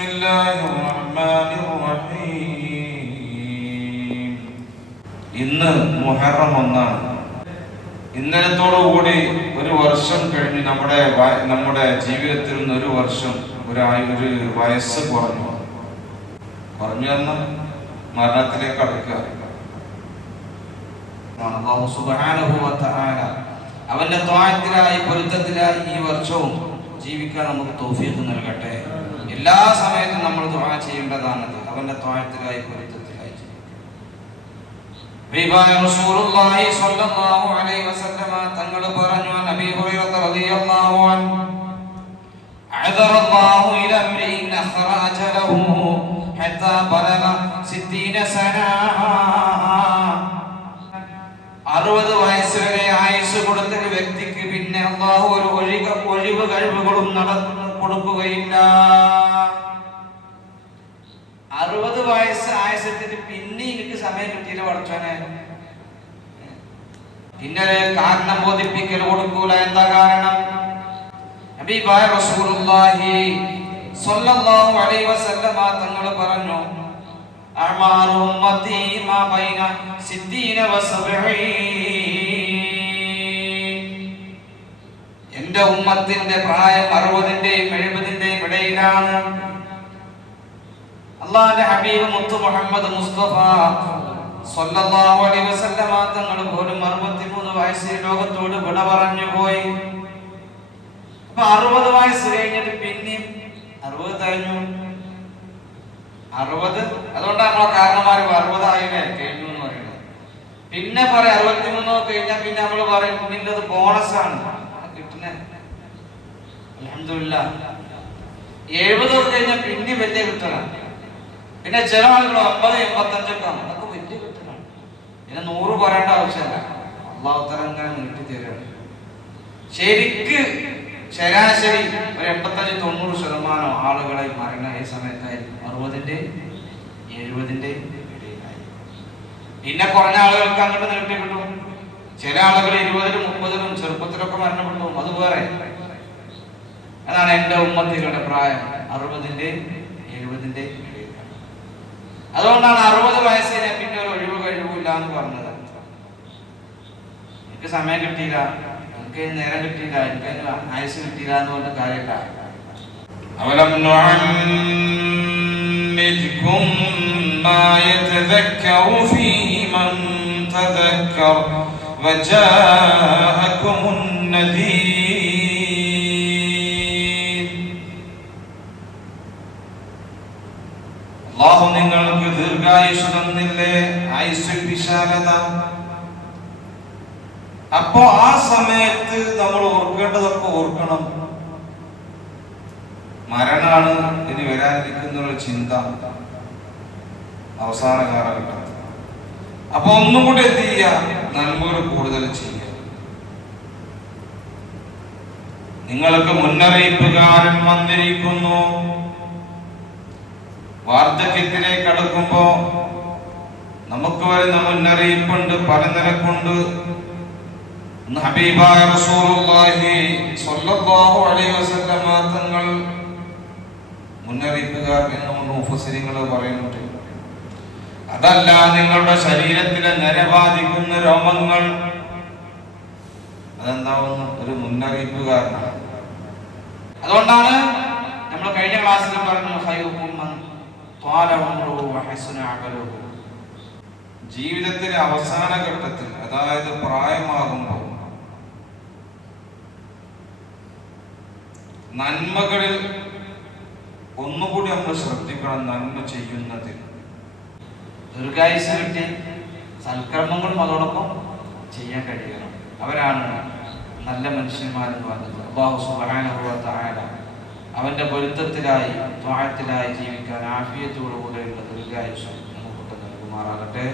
ബിസ്മില്ലാഹിർ റഹ്മാനിർ റഹീം. ഇന്ന് മുഹറം 1 ഇന്നലത്തോടുകൂടി ഒരു വർഷം കഴിഞ്ഞ് നമ്മുടെ ജീവിതത്തിൽ നിന്ന് ഒരു വർഷം ഒരു വയസ്സ് കുറഞ്ഞു എന്ന മരണത്തിലേക്ക് അടുക്കുക. അല്ലാഹു സുബ്ഹാനഹു വ തആല അവന്റെ ത്വാഅത്തിലായി പൊരുത്തത്തിലായി ഈ വർഷവും ജീവിക്കാൻ നമുക്ക് തൗഫീഖ് നൽകട്ടെ. എല്ലാ സമയത്തും നമ്മൾ ദുആ ചെയ്യേണ്ടതാണത്. അവന്റെ ത്വാഅത്തിലായി പൊരുത്തത്തിലായി റസൂലുള്ളാഹി സ്വല്ലല്ലാഹു അലൈഹി വസല്ലമ തങ്ങൾ പറഞ്ഞു, നബി ഹുറൈറ റളിയല്ലാഹു അൻഹു അഅദറല്ലാഹു ഇല അംരിൻ അഖറജ ലഹു ഹത്താ ബലഗ 60 സന. 60 വയസ്സ് വരെ ആയുസ് കൊടുത്ത വ്യക്തിക്ക് പിന്നെ അല്ലാഹു ഒരു ഒഴിവ് കഴിവുകളും കൊടുക്കുകയില്ല. 60 വയസ്സ് ആയുസത്തിന് പിന്നെ എനിക്ക് സമയം കിട്ടിയില്ല പഠിച്ചോനെ. പിന്നെ കാരണം ബോധിപ്പിക്കൽ കൊടുക്കൂല. എന്താ കാരണം? ഹബീബായ റസൂലുള്ളാഹി സ്വല്ലല്ലാഹു അലൈഹി വസല്ലമ തങ്ങൾ പറഞ്ഞു, അഅ്മാറു ഉമ്മത്തി മാ ബൈന 60 വ 70. എന്റെ ഉമ്മത്തിന്റെ പ്രായം 60ന്റെയും 70ന്റെയും ഇടയിലാണ്. അല്ലാഹുവിന്റെ ഹബീബ് മുത്ത് മുഹമ്മദ് മുസ്തഫ സ്വല്ലല്ലാഹു അലൈഹി വസല്ലമ തങ്ങൾ പോലും 63 വയസ്സിൽ ലോകത്തോട് വിട പറഞ്ഞു പോയി. അപ്പൊ 60 വയസ്സ് കഴിഞ്ഞിട്ട് പിന്നെയും 60 കഴിഞ്ഞു. 60 അതുകൊണ്ടാണ് നമ്മളെ കാരണന്മാര് 60 ആയില്ലേ കഴിഞ്ഞു എന്ന് പറയുന്നത്. പിന്നെ പറയാം 63 കഴിഞ്ഞാൽ പിന്നെ നമ്മൾ പറയും പിന്നത് ബോണസാണ് കിട്ടുന്നത്. അൽഹംദുലില്ലാഹ് 70 കഴിഞ്ഞാൽ പിന്നെ വലിയ കിട്ടണം. പിന്നെ ചില ആളുകൾ 50, 85 ഒക്കെ അതൊക്കെ വലിയ കിട്ടണം. പിന്നെ 100 പറയേണ്ട ആവശ്യമല്ല. അല്ലാഹു തആല അങ്ങനെ നീട്ടി തരാണ്. ശരിക്ക് ശരാശരി ഒരു 85-90% ആളുകളെ മരണ ഈ സമയത്തായിരിക്കും 60ന്റെയും 70ന്റെയും ഇടയിലായി. പിന്നെ കുറഞ്ഞ ആളുകൾക്ക് അങ്ങോട്ട് നീട്ടി കിട്ടും. ചില ആളുകൾ 20-ലും 30-ലും ചെറുപ്പത്തിലൊക്കെ മരണപ്പെട്ടു. അത് വേറെ. അതാണ് എന്റെ ഉമ്മത്തികളുടെ പ്രായം 60ന്റെയും 70ന്റെയും ഇടയിലാണ്. അതുകൊണ്ടാണ് 60 വയസ്സിനെ പിന്നെ ഒരു ഒഴിവ് കഴിവില്ല എന്ന് പറഞ്ഞത്. എനിക്ക് സമയം കിട്ടിയില്ല, എനിക്ക് നേരം കിട്ടിയില്ല, എനിക്ക് ആയുസ് കിട്ടിയില്ല എന്ന് പറഞ്ഞ കാര്യമില്ല. അവലം നുഅമ്മിർകും മാ യതദക്കറു ഫീഹി മൻ തദക്കർ വജാഅകുമുൻ നദീർ. അല്ലാഹു നിങ്ങൾക്ക് ദീർഘായുസ് തന്നില്ലേ, ആയുസ്സിൽ വിശാലത. അപ്പോ ആ സമയത്ത് നമ്മൾ ഓർക്കേണ്ടതൊക്കെ ഓർക്കണം. മരണാണ് ഇനി വരാനിരിക്കുന്ന ചിന്ത അവസാന കാലഘട്ടം. അപ്പൊ ഒന്നും കൂടി എന്ത് ചെയ്യുക? നന്മകൾ കൂടുതൽ ചെയ്യുക. നിങ്ങൾക്ക് മുന്നറിയിപ്പുകാരൻ വന്നിരിക്കുന്നു. വാർദ്ധക്യത്തിലേക്ക് അടുക്കുമ്പോ നമുക്ക് വരുന്ന മുന്നറിയിപ്പുണ്ട്, പല നിലക്കുണ്ട്. ഹബീബായ റസൂലുള്ളാഹി സ്വല്ലല്ലാഹു അലൈഹി വസല്ലമ തങ്ങൾ മുന്നറിയിപ്പുകാർ എന്ന് മുഫസ്സിരിങ്ങൾ പറയുന്നുണ്ട്. അതല്ല, നിങ്ങളുടെ ശരീരത്തിലെ നരബാധിക്കുന്ന രോമങ്ങൾ അതെന്താവുന്നു ഒരു മുന്നറിയിപ്പുകാരനാണ്. അതുകൊണ്ടാണ് നമ്മൾ കഴിഞ്ഞ ക്ലാസ്സിൽ പറഞ്ഞു, ഖൈറുക്കും മൻ ത്വാല ഉംറുഹു വ ഹസന അമലുഹു. ജീവിതത്തിലെ അവസാന ഘട്ടത്തിൽ, അതായത് പ്രായമാകുമ്പോൾ നന്മകളിൽ ഒന്നുകൂടി നമ്മൾ ശ്രദ്ധിക്കണം. നന്മ ചെയ്യുന്നതിൽ ദീർഘായുസ് കിട്ടി സൽക്കർമ്മങ്ങളും അതോടൊപ്പം ചെയ്യാൻ കഴിയണം. അവരാണ് നല്ല മനുഷ്യന്മാരെന്ന് പറഞ്ഞത്. അല്ലാഹു സുബ്ഹാനഹു വ തആല അവന്റെ പൊരുത്തത്തിലായി ത്വാഅത്തിലായി ജീവിക്കാൻ ആഫിയത്തോടുകൂടെയുള്ള ദീർഘായുസ് നമുക്ക് നൽകുമാറാകട്ടെ.